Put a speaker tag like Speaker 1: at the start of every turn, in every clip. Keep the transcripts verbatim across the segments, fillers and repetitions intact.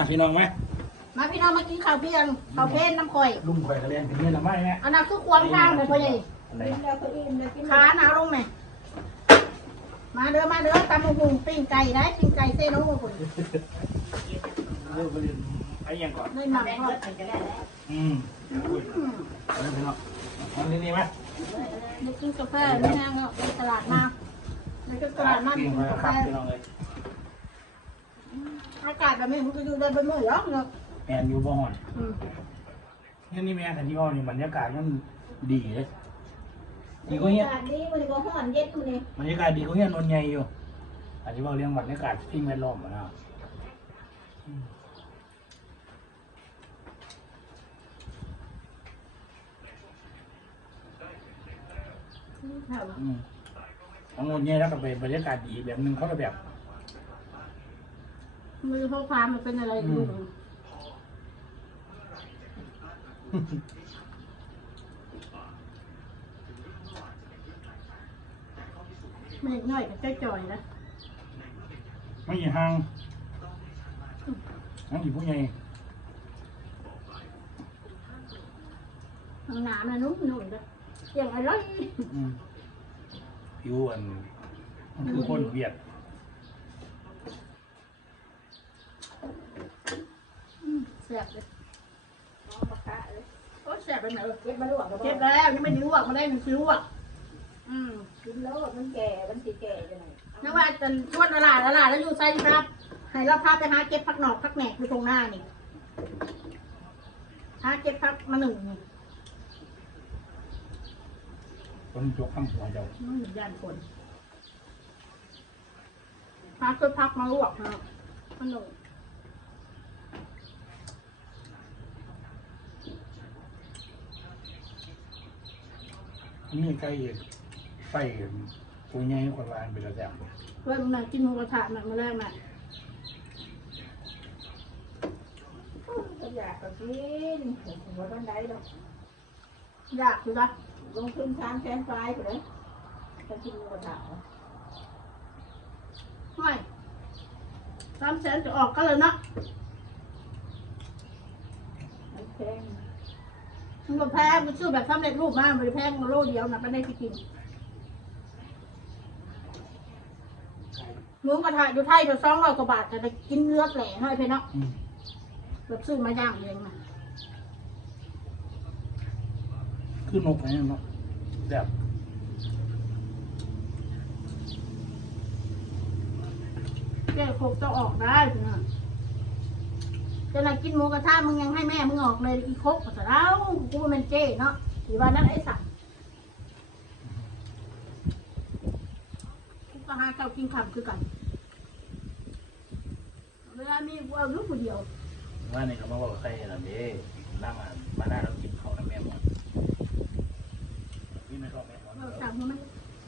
Speaker 1: พี่น้องไหม
Speaker 2: มาพี่น้องมากินข้าวเพียงข้าวเพนน้ำข่อย
Speaker 1: ลุงข่อยกระเรียนเป็นเงี้ยหรือไม่แม่
Speaker 2: อันนั้นคือความทางเลยพ่อใหญ่ขาหนาวลงไหมมาเด้อมาเด้อตำมะฮุงปิ้งไก่ได้ปิ้งไก่เส้นน้องมะฮุง
Speaker 1: เรื่องประเด็นไอ้ยังก่อน
Speaker 2: ได้หนักก็
Speaker 1: อืมอะไรพี่น้องอันนี้นี่ไหม
Speaker 2: มากินกาแฟไม่นางเนาะไปตลาดมาไปตลาดมากินกาแฟอากาศแบบนี้มันก็อยู่ได้เป็นมื้อหรอกเนาะ
Speaker 1: แอนอยู่บ่อนนี่นี่แม่แต่ที่ว่านี่บรรยากาศมันดีเลยดีกว่าเงี้ย
Speaker 2: ดีมันก็ห่อนเย็นมันนี่
Speaker 1: บรรยากาศดีกว่าเงี้ยนนใหญ่อยู่อาจจะว่าเรื่องบรรยากาศที่แวดล้อมนะทั้งหมดเนี่ยแล้วก็เป็นบรรยากาศดีแบบนึงเขาก็แบบ
Speaker 2: มือพ่อพามันเป็นอะไรดูไม่ง่อยกับเจ้าจ่อยนะ
Speaker 1: ไม่ยี่ห้างนั่งอยู่ผู้ใหญ่
Speaker 2: ห้องน้ำนะนุ่มนุ่มเลยอย่างอะไร
Speaker 1: ผิวอันคือคนเวียด
Speaker 2: แสบเลยโอ้แสบไปไหนเก็บมาลวกเก็บแล้วนี่ไม่ลวกมาได้มันซื้ออ่ะอืมกินแล้วมันแก่มันสีแก่ยังไงนึกว่าจะชวนอะไรอะไรแล้วอยู่ไซครับให้เราพาไปหาเก็บผักหนอกผักแหนกอยู่ตรงหน้านี่หาเก็บผักมาหนึ่งนี่
Speaker 1: คนจกข้ามหัวเจ้า
Speaker 2: น้องหนึ่งย่านคนหาเก็บผักมาลวกนะมาหนึ่ง
Speaker 1: นี่ใกล้ไฟตัวใหญ่คนวานเป็นระดับ
Speaker 2: เพื่อนมันกินหมูกระทะมันมาแรกมา
Speaker 3: อยากกินผมว่าต้องได้ดอก
Speaker 2: อยากคือละ
Speaker 3: ลงทุนช้างแสนปลายไปเลยจะกินหมูกระทะ
Speaker 2: ไม่สามแสนจะออกก็เลยนะ
Speaker 3: มันแพง
Speaker 2: มันแพงมันซื้อแบบสำเร็จรูปมามันแพงมาโลเดียวนะไม่ได้ที่กินหมูกระทะอยู่ไทยเดี๋ยวสองร้อยกว่าบาทจะได้กินเลือดแหล่ให้เพนเนาะแบบซื้อมาย่างเองนะ
Speaker 1: คือนกไงเนาะแบบ
Speaker 2: แก้โคกจะออกได้นะจะไหนกินหมูกระทะมึงยังให้แม่มึงออกเลยอีโคกแต่แล้วกูเป็นเจ้เนาะที่ว่านั้นไอ้สัตว์กูก็หาข้าวกินคำคือกันเวลามีกูเอาลูกคนเดียว
Speaker 1: ว่านี่ก็มาบอกใครล่ะเด้นั่งอ่ะมาหน้าเรากินเขาแล้วแม่หมดนี่ไม่ชอบแม่หมด
Speaker 2: เราถามมัน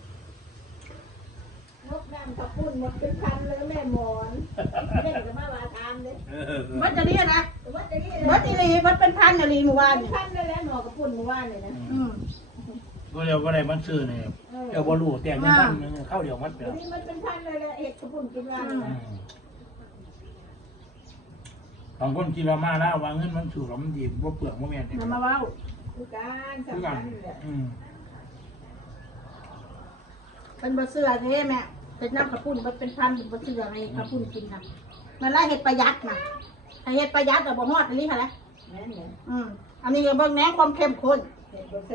Speaker 3: นกน้ำกระปุ่นหมดเป็นพันเลยแม่หมอนเด็กจะมาว่าทำเลย
Speaker 2: วัดจะเรียกนะ
Speaker 3: วัดจะเรียก
Speaker 2: วัดอีรีวัดเป็นพันอีรีเมื่อวาน
Speaker 3: เป็นพันเลยแล้วหนอกระปุ่นเมื่อวานเลยนะ
Speaker 1: ก็เดี๋ยวก็ได้มันซื้อเนี่ยเดี๋ยวบอลูแต่ยังบ้านเข้าเดี๋ยวมัดเดี๋ยว
Speaker 3: นี่มันเป็นพันเลยแหละเห็ดกระปุ่นกินวัน
Speaker 1: บางคนกินมาม่าแล้ววางเงินมันสูงแล้วมันดีว่าเปลือกว่าแม่น
Speaker 2: มาว้าว
Speaker 3: คือการสำคัญ
Speaker 2: เป็นบะเสือเท่แม่เป็นน้ำกระปุ่นมันเป็นพันเป็นบะเสือในกระปุ่นกินนะมันไล่เห็ดประหยัดนะเห็ดประหยัดแต่บ่ฮอดอันนี้ค่ะนะอืมอันนี้ก็เบิ่งแหนความเข้มข้น
Speaker 3: เห็ดบะแซ่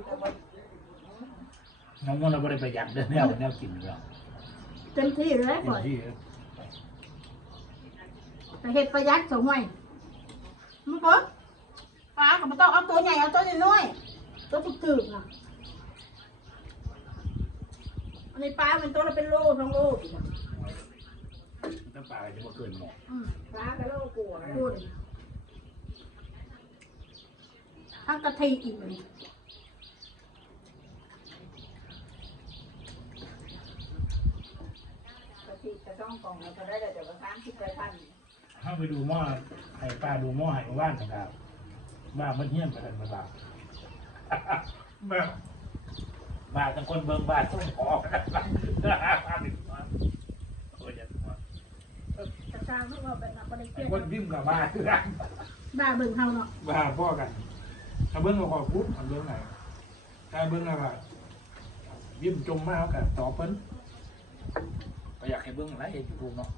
Speaker 1: น้องมันเราไม่ได้ประหยัดเด้อเนี่ยแนวกินเรา
Speaker 2: เต็มที่เลยก่อนแต่เห็ดประหยัดสองหน่วยมึงปุ๊บปลาก็ไม่ต้องเอาตัวใหญ่เอาตัวน้อยตัวถึกๆนะอันนี้ปลาเป็นตัวละเป็นโลสองโลอีกนะ
Speaker 1: ถ้าปลาจะมาเกินหมด
Speaker 3: ปลากระโลกลัว
Speaker 2: คุณทั้งกะทิอีกเลย
Speaker 3: กะทิกระช่องกล่องเราจะได้แต่ว่าสามสิบไปพัน
Speaker 1: เข้าไปดูหม้อไข่ปลาดูหม้อไข่ว่านนะครับบ้ามันเหี้ยนไปกันมาบ้าบ้าบ้าทั้งคนเบิ่งบ้าต้องขอบ้าบ้าบ้าโอ้ยยันหัว
Speaker 2: ทางเขาบอกแบบนั้นบ่ได้เครี
Speaker 1: ไอ้
Speaker 2: ยด
Speaker 1: คนพิมพ์กับบ้าคือกัน
Speaker 2: บ้าเบิ่งเฮาเนาะ
Speaker 1: บ้าพ่อกันถ้าเบิ้งก็ขอพูดทำเบิ้งไหนถ้าเบิ้งอะไรแบบยิ้มจมมากกับตอบเพิ่นก็อยากให้เบิ้งอะไรเองถูกเนาะ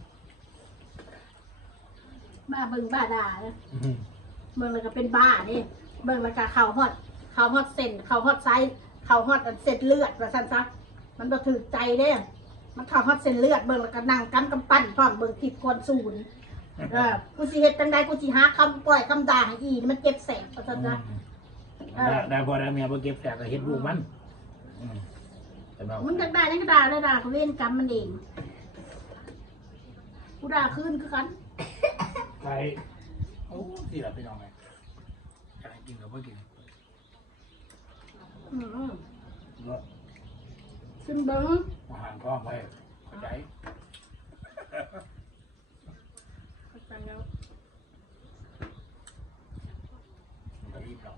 Speaker 2: บ้าเบิ่งบ้าด่าเนี่ยเบิ่งแล้วก็เป็นบ้านี่เบิ่งแล้วก็เข่าฮอดเข่าฮอดเส้นเข่าฮอดไซส์เข่าฮอดอันเส้นเลือดว่าซั่นซะมันบ่ถูกใจเด้มันเข่าฮอดเส้นเลือดเบิ่งแล้วก็นั่งกำกำปั้นพร้อมเบิ่งผิดคนศูนย์เออกูสิเฮ็ดจังไดกูสิหาคำปล่อยคำด่าให้อีมันเจ็บแสบว่าซั่นซะ
Speaker 1: ได้ได้พอได้เมียบ่เก็บแสกก็เฮ็ดลูกมันอืมแต่ว่า
Speaker 2: มึงจักได้จังก็ด่าเลยด่าเขาเว้นกรรมมันเองกูด่าคืนคือกัน
Speaker 1: ไปโอ้ที่เราไปนอนไงอยากให้กินก็บ่กิน
Speaker 2: อืม
Speaker 1: ก็
Speaker 2: ขึ้นเบิ่ง
Speaker 1: อาหารพร้อมไปเข้าใจ
Speaker 2: เข้าใจแล้ว
Speaker 1: มันก็รีบเนาะ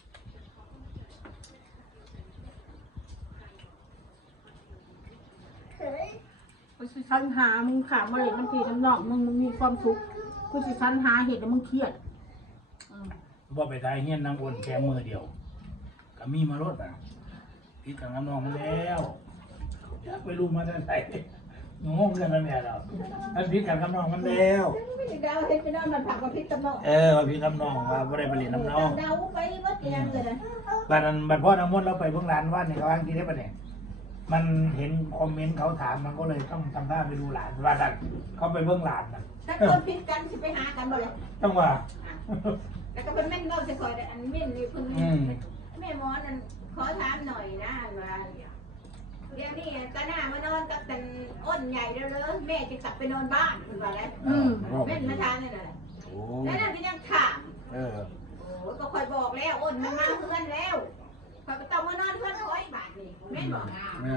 Speaker 2: กูสิทันหามึงขามาเลยมันพีน้ำนองมึงมึงมีความทุกข์กูสิทันหาเหตุแล้วมึงเครียดอืม
Speaker 1: บ่ไปทายเฮียนนางอ้วนแค่มือเดียวก็มีมาลดอ่ะพี่กับน้ำนองมันแล้วอยากไปรู้มาได้ไหนงงกันแล้วแม่เราอันพี่กับน้ำนองมันแล้ว
Speaker 3: ไม่ได้ดาวเห็นไปนอนมันผักกับพริกตำนอง
Speaker 1: เออว่าพี่น้ำนองว่าบ่ได้ไปเรียนน้ำนอง
Speaker 3: ดาวไปเมื่อกี้เลยนะ
Speaker 1: บัดนั้นบัดพ่อน้ำมนต์เราไปเบื้องร้านว่าเนี่ยเขาอ้างที่ได้ปะเนี่ยมันเห็นคอมเมนต์เขาถามมันก็เลยต้องทำท่าไปดูหลานว่าดันเขาไปเบื้องหลานนะ
Speaker 3: ถ้าคนพิษกันสิไปหากันบ่เลย
Speaker 1: ต้องว่า
Speaker 3: แล้วก็เป็นแม่นเราจะคอยอันเม่นนี่คน
Speaker 1: อืม
Speaker 3: แม่หมอนั่นขอถามหน่อยนะว่าเดี๋ยวนี้ตาหน้ามานอนกับตันอ้นใหญ่แล้วเลยแม่จะกลับไปนอนบ้านคุณว่าแล้ว
Speaker 2: อืม
Speaker 3: แม่นมาทานนี่แหละ
Speaker 1: โอ้
Speaker 3: แล้วนั่นก็ยังถาม
Speaker 1: เออ
Speaker 3: โอ้ก็คอยบอกแล้วอ้นมันมาเพื่อนแล้วคอยก็ต้องมานอนเพื่อนคอยบาทนี่แม่บอก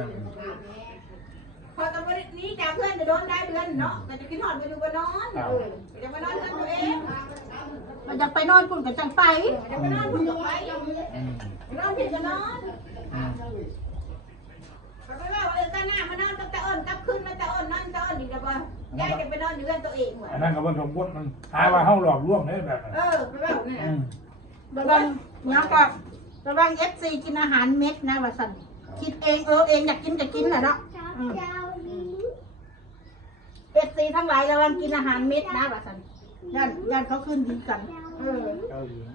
Speaker 3: คอยกับวันนี้จากเพื่อนจะโดนได้เดือนเนาะแต่จะกินหอดไปดูบนนอนเออจะมานอนเพื่อนตัวเอง
Speaker 2: มันจะไปนอนปุ่นกับจังไป
Speaker 3: จะมานอนเพื่อนไป
Speaker 1: อืม
Speaker 3: นอนผิดจะนอน
Speaker 1: อืม
Speaker 3: ไปว่าเออตาหน้ามานอนกับตาอ้นกับขึ้นมาตาอ้นนอนตาอ้นอีกแล้วบ่ยายจะไปนอนอยู่เพื่อนตัวเองหมด
Speaker 1: อันนั้นก็ว่าสมบูรณ์มันหาว่าเฮาหลอกลวงได้แบบนั้น
Speaker 3: เออไปว่าเนี่ย
Speaker 1: อืม
Speaker 2: ระวังเนาะก็ระวังเอฟซีกินอาหารเม็ดนะว่าสันคิดเองเออเองอยากกินก็กินแหละเนาะเอฟซีทั้งหลายระวังกินอาหารเม็ดนะว่าสันย่านย่านเขาขึ้นดีกันเออ
Speaker 1: เจ้าหญิง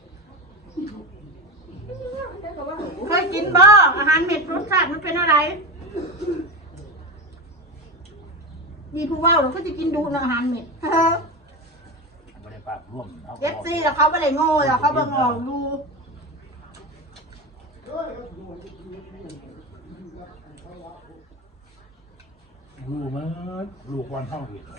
Speaker 2: เคยกินบ่อาหารเม็ดรสชาติมันเป็นอะไรมีผู้ว่าเราก็จะกินดูนะอาหารเม็ด
Speaker 1: บ่ได้ปากร่วมเฮา
Speaker 2: เอฟซีแล้วเขาไม่ได้โง่แล้วเขาเบิ่งออกดู
Speaker 1: รู้มั้ยลูกวันเฮาอีก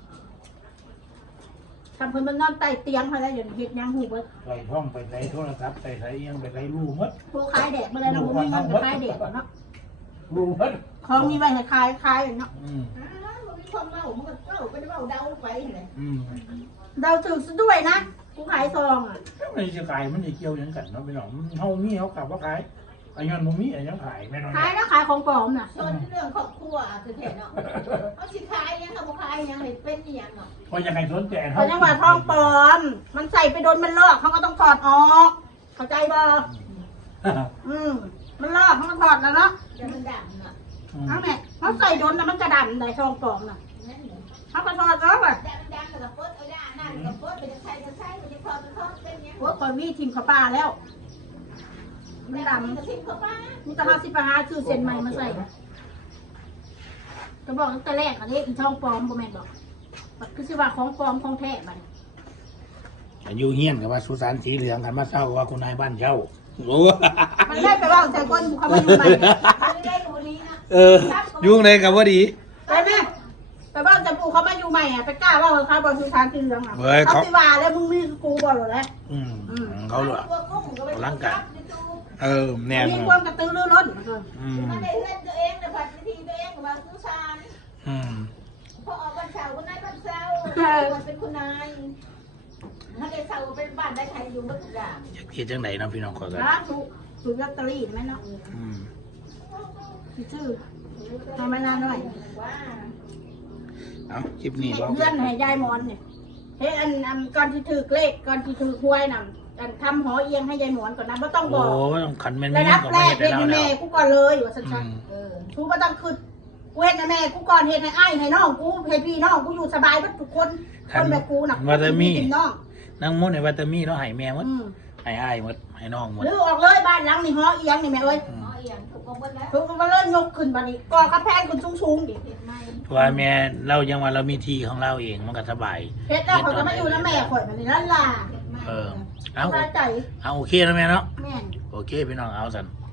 Speaker 2: ทำเพิ่นมันนอนใต้เตียงเขาแล้วอย่างเฮ็ดหยังหูเบิด
Speaker 1: ใส่ท่องไปใส่โทรศัพท์ใส่ใส่เอียงไปใส่รู้หมด
Speaker 2: พวกคายแดดมาเลยนะผมมีเงินกับคายแดดก่อนเนาะ
Speaker 1: รู้หมด
Speaker 2: ของมีไว้ให้คายคายเนาะ
Speaker 1: อืม
Speaker 3: อ้าวมันมีความเล่ามันก็เล่าไปได้เล่าเดาไปเลย
Speaker 1: อืม
Speaker 2: เราถึงซะด้วยนะกูขายซองอ่ะ
Speaker 1: ไม่จะขายมันจะเกี่ยวหยังกันเนาะพี่น้องเฮามีเฮากลับว่าขายอันยันบ่มีอันยังขายแม่นอน
Speaker 2: ขายแล้วขายของปลอมน่ะ
Speaker 3: ชนเรื่องครอบครัวคือแท้เนาะเอาสิขายยังเขาบอกขายยังเห็นเป็นยังเนาะ
Speaker 1: เพราะยังไงสนใจ
Speaker 2: เพราะจังหวะทองปลอม มันใส่ไปโดนมันลอกเขาก็ต้องถอดออก เข้าใจบ่อืมมันลอกเขาก็ถอดแล้วเนาะ
Speaker 3: จะมันดังเนาะ
Speaker 2: เอาแม่เขาใส่โดนน่ะมันกระดำได้ทองปลอมน่ะ
Speaker 3: นั่นเหรอ
Speaker 2: เขาก็ถอดแล้วอ่ะ
Speaker 3: ดังดังกับโป๊ดเอาด้านนั่นกับโป๊ดเป็นใครจะใช้เป็นคอเป็นคอเป็นยัง
Speaker 2: โอ้ยคนมีทีมเขาปลาแล้ว มันดำ
Speaker 3: กระทิงเขาป้า
Speaker 2: มีแตะหาสิปหาชื่อเซ็นใหม่มาใส่จะบอกตั้งแต่แรกอันนี้อีทองปลอมบ่แม่นบอกมันคือสิว่าของปลอมของแท้บัด
Speaker 1: อยู่เฮียนกับว่าสุสานสีเหลืองกันมาเศร้าว่าคุณนายบ้านเช่าโอ้
Speaker 2: มันได้ไปว่าแต่คนเขามาอยู่ใหม่
Speaker 3: ไม่ได้คนนี้นะ
Speaker 1: เออยุ่งเลยกับว่าดี
Speaker 2: ไปแม่ไปบ้านแต่ปู่เขามาอยู่ใหม่อ่ะไปกล้าว่าเขาบอกสุสานสีเหลืองอ่ะ
Speaker 1: เฮ้ย
Speaker 2: เขา
Speaker 1: เขา
Speaker 2: สิว่าแล้วมึงมีกูบอกหรอแล้ว
Speaker 1: อืมเขาเหรอ
Speaker 3: ตัวกุ้งก็ไปร่างกาย
Speaker 1: เออแน่น
Speaker 2: มี
Speaker 1: อน
Speaker 2: ความกระตือรือร้น
Speaker 1: อืม
Speaker 3: มันได้เล่นตัวเองแต่ผัดทีตัวเองกับผู้ชาย
Speaker 1: อืม
Speaker 3: พอออกวันเสาร์คนนายวันเสาร์คนเป็นคุณนายถ้าได้เสาร์เป็นบ้านได้ใครอยู่ก็ทุกอย่าง
Speaker 1: อยากเฮ็ดจังไดเนาะพี่น้องขอกัน
Speaker 2: นะถูกถูกลอตเตอรี่ไหมเนาะ
Speaker 1: อืม
Speaker 2: ชื่อทำมานานหน่อย
Speaker 3: ว่า
Speaker 1: เอาคลิปนี้
Speaker 2: ให้
Speaker 1: บอก
Speaker 2: เพื่อนให้ยายหมอนเนี่ยเฮ้ยอันอันก่อนที่ถือเลขก่อนที่ถือหวยน่ะอันทำหอเอียงให้ยายหมอนก่อนนะไม่ต้องบ
Speaker 1: โอ้
Speaker 2: อก
Speaker 1: ต้องขันแม่น
Speaker 2: ระ
Speaker 1: ๆ
Speaker 2: ดับ
Speaker 1: ก็
Speaker 2: แร
Speaker 1: ไม่
Speaker 2: ก
Speaker 1: ได้
Speaker 2: เฮ็ด
Speaker 1: แล้ว
Speaker 2: ให้
Speaker 1: แล้
Speaker 2: แม่
Speaker 1: ว
Speaker 2: กูก่อนเลยว่า
Speaker 1: อื
Speaker 2: สั้น
Speaker 1: ม
Speaker 3: เออ
Speaker 2: ๆกูก็ต้องคือกูเฮ็ดให้แม่กูก่อนเฮ็ดให้อ้ายให้น้องกูให้พี่น้องกูอยู่สบายเบิดทุกคนคนแบบกูน่ะ
Speaker 1: ว่าแต่มี
Speaker 2: เป็นน้อง
Speaker 1: นั่งมุดในวัตมีเนาะให้แม่หมด
Speaker 2: อืม
Speaker 1: ให้อ้ายหมดให้น้องหมด
Speaker 2: หรือออกเลยบ้านหลังนี่หอเอียงนี่แม่เอ้ย
Speaker 1: อืม
Speaker 3: หมอเอียงถูกกบแล้ว
Speaker 2: ถูกมาเลยยกขึ้นบัดนี้ก่อกระแพงขึ้นสูงๆดิ
Speaker 3: เห็ดไหม
Speaker 1: เพราะว่าแม่เรายังว่าเรามีที่ของเราเองมันก็สบาย
Speaker 2: เฮ็ดแล้วเขาจะมาอยู่แล้วแม่ข่อยบัดนี้นั่นล่ะ
Speaker 3: เห็ดไหม
Speaker 1: เออ
Speaker 2: ส
Speaker 1: เอา
Speaker 2: บายใจ
Speaker 1: เอาโอเคนะแม่เนาะ
Speaker 2: แม่น
Speaker 1: โอเคพี่น้องเอาสัน